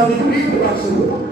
ela me perguntou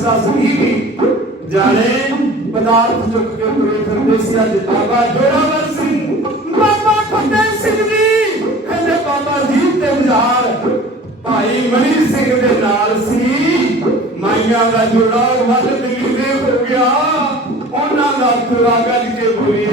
ਸੱਸ ਨਹੀਂ ਗਈ ਜਾਣੇ ਪਦਾਰਥ ਚੁੱਕ ਕੇ ਤੁਰੇ ਫਿਰਦੇ ਸੀ ਅੱਜ ਬਾਬਾ ਜੋਰਾਵਰ ਸਿੰਘ। ਬਾਬਾ ਫਤਿਹ ਸਿੰਘ ਜੀ, ਕਹਿੰਦੇ ਬਾਬਾ ਜੀ ਤੇ ਮਜ਼ਾਰ ਭਾਈ ਮਨੀ ਸਿੰਘ ਦੇ ਨਾਲ ਸੀ। ਮਾਈਆਂ ਦਾ ਜੋੜਾ ਵੱਧ ਦਿੱਲੀ ਦੇ ਹੋ ਗਿਆ। ਉਹਨਾਂ ਦਾ ਤੁਰਾ ਗੱਲ ਕੇ ਬੁਰੀ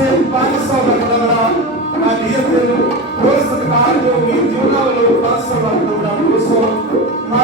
సేమ్ భాగస్వామ్యంగా నా నియతలు కోరిస్తున్న కార్యము మీ జీవనాలలో భాగస్వామ్యం కోసం మా